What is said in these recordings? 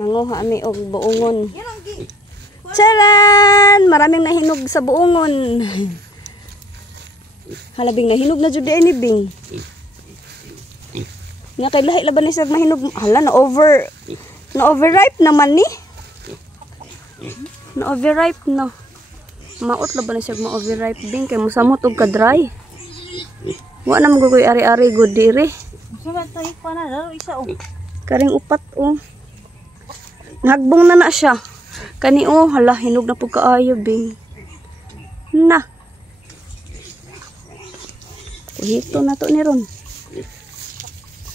Manguha mi og buongon. Charan! Maraming nahinog sa buongon. Halabing nahinog na jud ni Bing. Nga kay lahi laban ni sa mahinog. Hala na overripe naman ni. Na overripe na. Maot laban ni sa ma-overripe Bing kay mosamot og ka-dry. Wa na magugoy ari-ari good dire. Sama to iko na daro isa o. Karing upat o. Nahagbong na siya. Kani o, hala, hinog na po kaayo, Bing. Na. Kuhito na to ni Ron.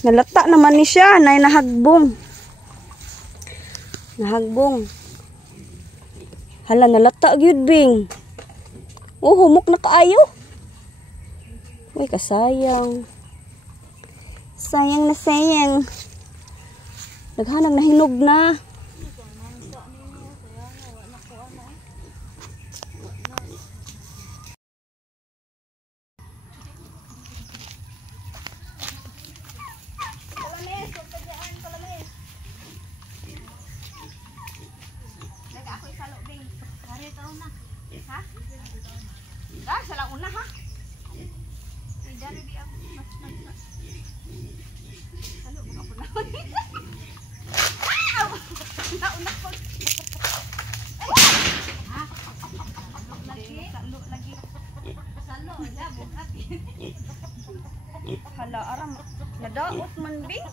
Nalata naman ni siya, nay nahagbong. Nahagbong. Hala, nalata gyud Bing. Oh, humok na kaayo. Uy, kasayang. Sayang na sayang. Naghanang nahinog na. Hala, aram nadaot man Bing.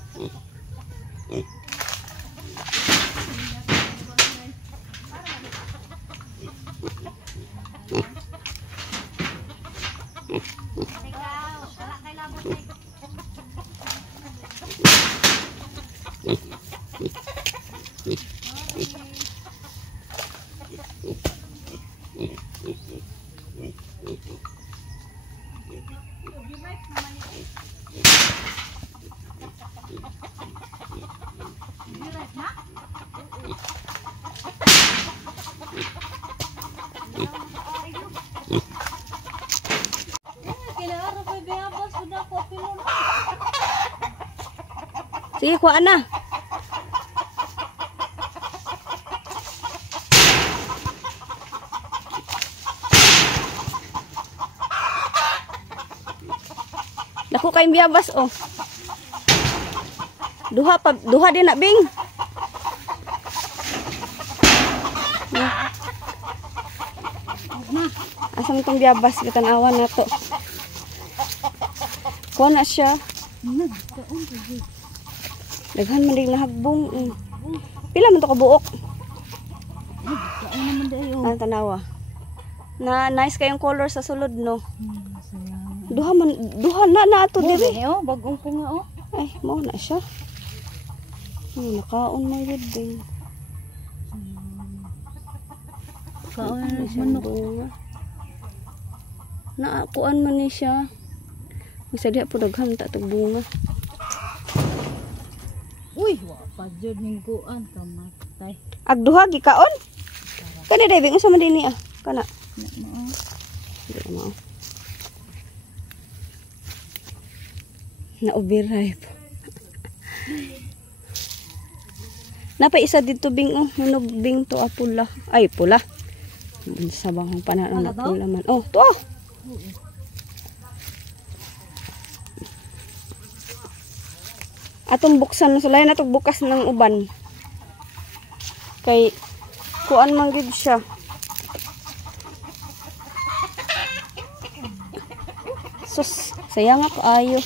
Sige, kuha na. Dako kayong biyabas, oh. Duha din na, Bing. Asam itong biyabas, katanawan na to. Kuha na siya. Daghan man rin nahagbong. Pila man to kabuok? Ang tanawa. Na nice kayong color sa sulod, no? Duha na ato diri. Bagong ko nga oh. Ay, mo na siya. Nakaon mo yun din. Kaon na manok. Naakuan man ni siya. Bisa diha po daghan ta tog bunga. Uy, wa pa jud ning kuan kamatay. Agduha gikaon? Kani dai Bing usa man dinhi ah. Kana. Di mo. Na overripe. Napa isa dito Bing oh, hinog Bing to apula. Ay pula. Sa bang panahon na pula man. Oh, to. Atong buksan na sulay na itong bukas ng uban. Kay kuan man gid siya. Sus, sayang ako ayo.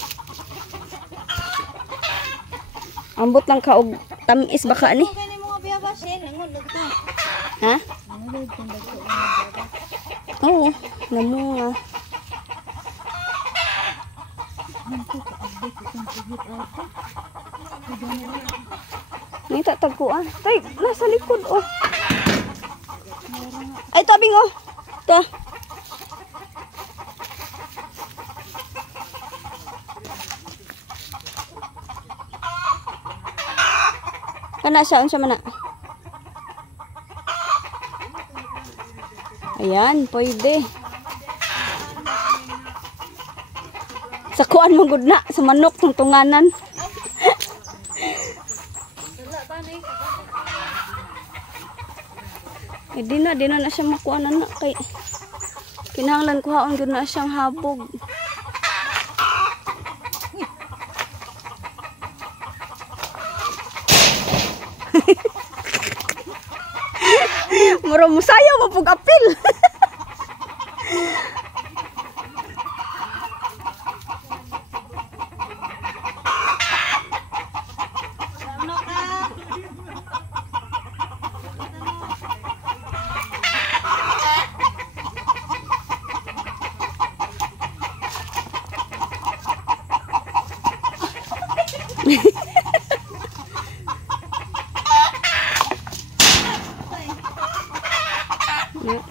Ambot lang ka og tamis baka ni. Ha? Oo, namunga. May tatagkuan. Tay, nasa likod oh. Ay, tabing oh. Ta. Kana siya unsa man na? Ayan, pwede. Sa kuan mo gud na sa manok ng tunganan. Eh, di na siya makuha na kay kinahanglan kuhaon gyud na siyang habog. Muro mo sayo mo pug apil.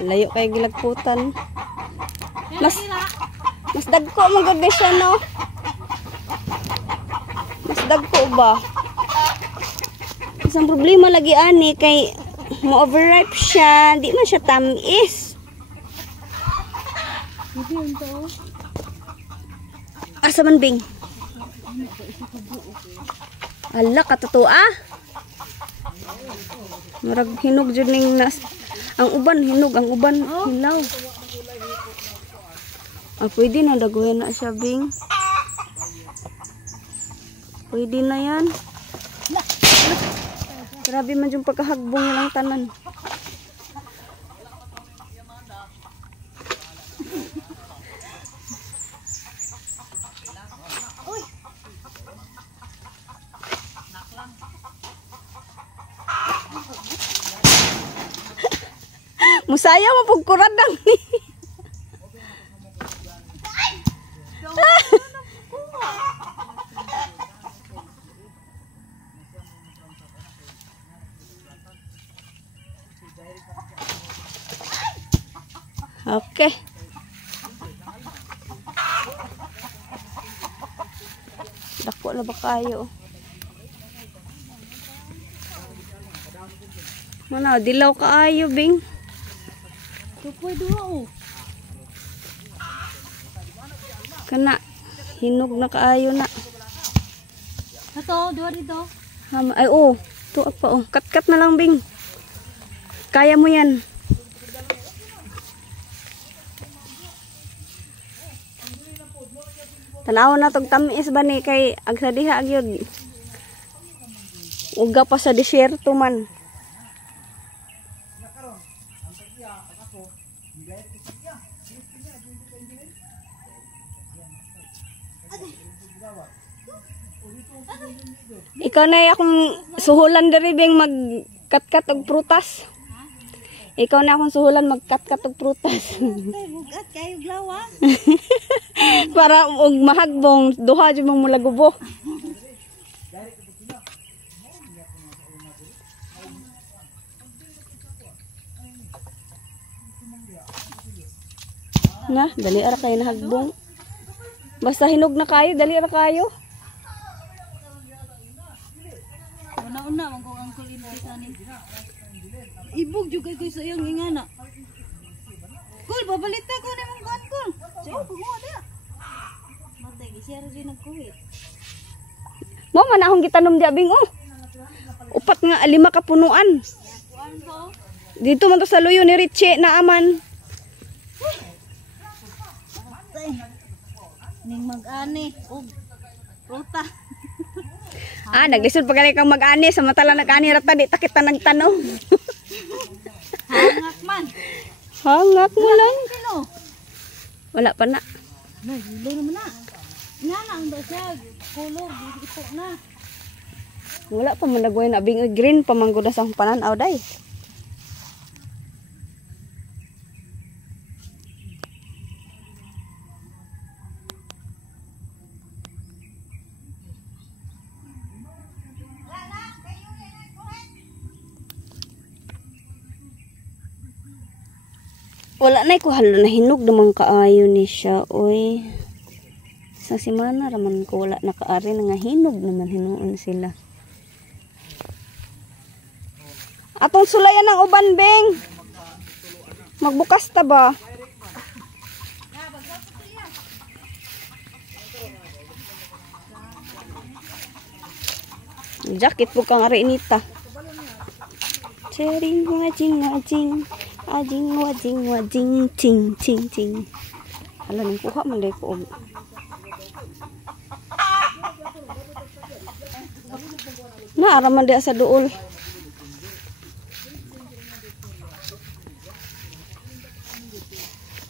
Layo kay gilagputan. Mas dagko mo gud siya no. Mas dagko ba? Isang problema lagi ani kay mo overripe siya, di man siya tamis. Asa man bing? Ala katutua. Murag hinog jud ning nas. Ang uban hinog, ang uban hilaw. Ah, pwede na daguhin na siya, Bing. Pwede na yan. Grabe man yung pagkahagbong nilang tanan. Musaya mo pug kuradang ni. Okay. Dako na ba kayo? Mana dilaw kaayo, Bing? Tupoy duha Kana hinog na kaayo na. Ato, duha dito. Ay tuak pa Kat-kat na lang, Bing. Kaya mo yan. Tanaw na tog tamis ba ni kay agsa diha gyud. Uga pa sa desierto man. Ikaw na akong suhulan diri Bing magkat-kat og prutas. Ikaw na akong suhulan magkat-kat og prutas. Bugat kayo glawa. Para og mahagbong duha jud mong mulagubo. Na, dali ara kayo nahagbong. Basta hinog na kayo, dali ara kayo. Una man kung angkol initanin. Ibog juga ko sa iyang ingana. Kul, babalita ko na mong kuhan kul. Siya, pagmuha dia. Matay, siya rin nagkuhit. Mo man akong gitanom di Bing Upat nga 5 ka punuan. Kuhan ko. Dito man to sa luyo ni Richie na aman. Ning mag-ani og pruta. Naglisod pag kang mag-ani samantala nag-ani rata di ta kita nagtanong. Hangak man. Hangak mo lang. Sino? Wala pa na. Hilo naman na. Nga na ang siya color dito na. Wala pa man nagway na Bing green pa man gud sa pananaw day. Wala na ko halo na hinog naman kaayo ni siya oy. Sa semana raman ko wala nakaari nga hinog naman hinuon sila. Atong sulayan ng uban Bing. Magbukas ta ba? Jacket po kang ari inita. Chering wajing wajing. Ajing wajing wajing. Ching ching ching. Hala nang kuha man day ko. Naara man day sa duol.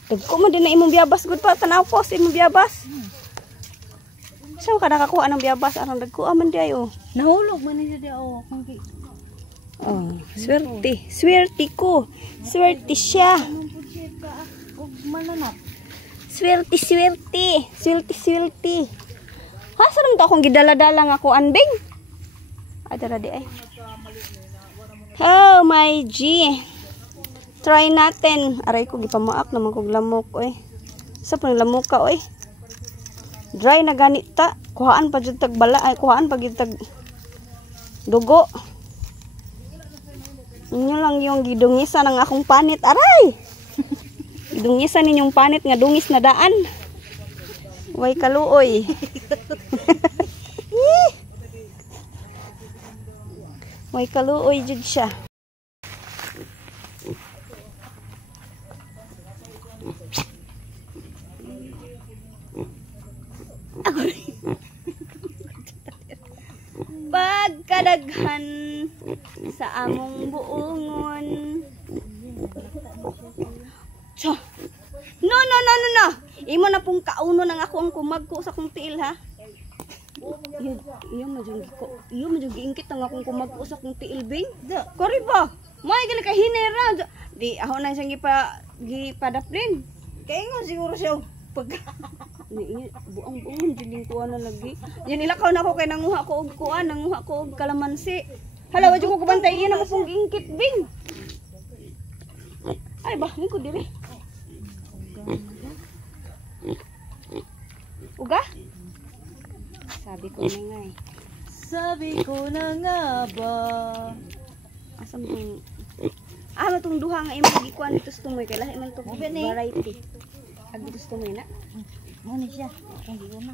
Dagko man din na imong biyabas gud pa tanaw po sa imong biyabas. Saan ka nakakuha ng biyabas arang dagko man di ayo. Nahulog man niya di ako. Oh, swerte. Swerte ko. Swerte siya. Mananap. Swerte, swerte. Swerte, swerte. Ha, saan mo akong gidala-dala nga ako anbing? Ay, tara di ay. Oh, my G. Try natin. Aray ko, gipamaak naman kong lamok, oy. Sa pang lamok ka, oy. Dry na ganita. Kuhaan pa dyan tag bala. Ay, kuhaan pa dyan tag dugo. Inyo lang yung gidungisa ng akong panit. Aray! Gidungisa ninyong panit nga dungis na daan. Way kaluoy. Way kaluoy jud siya. Pagkadaghan sa among buongon. Cha. No. Imo na pong kauno nang ako ang kumagko sa kong tiil ha. Iyo mo jud giingkit ang akong kumagko sa kong tiil bing. Kori ba? May gali ka hinera. Di ako nang siyang gipadaplin. Kaya nga siguro siya pag buang diling kuha na lagi. Yan ilakaw na ako kay nanguha ko og kuan, nanguha ko og kalamansi. Hala wa jud ko kabantay iyan ako pong giingkit bing. Ay ba, ko dire. Uga? Sabi ko na nga eh. Sabi ko na nga ba. Asam tong matong duha nga imong gikuan nito sa tumoy kay lahi man to variety. Ag dito sa tumoy na. Mo ni siya. Ang gigo na.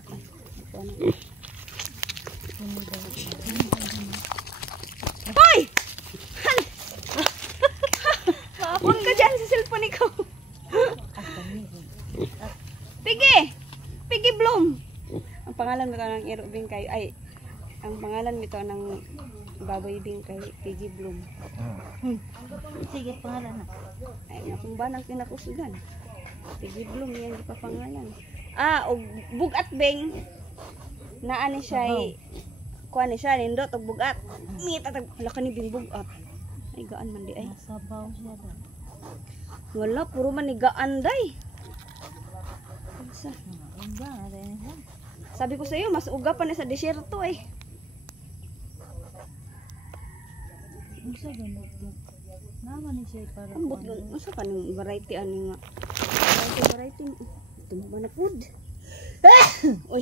Hoy! Huwag ka dyan sa cellphone ikaw. Piggy Bloom. Ang pangalan nito ng Ero Bing kay ang pangalan nito ng baboy Bing kay Piggy Bloom. Sige, pangalan na. Ay, akong ba nang pinakusugan? Piggy Bloom yan di pa pangalan. Og bugat Bing. Naani siya kuan ni siya nindot og bugat. Mita tag laka ni Bing bugat. Ay gaan man di ay. Sabaw siya da. Wala puro man ni gaan day. Sabi ko sa iyo, mas uga pa na sa desierto eh. Unsa ganun? Naman ni siya para. Ambot yun. Masa ka ng variety ani nga. Variety. Ito mo ba na food? Uy.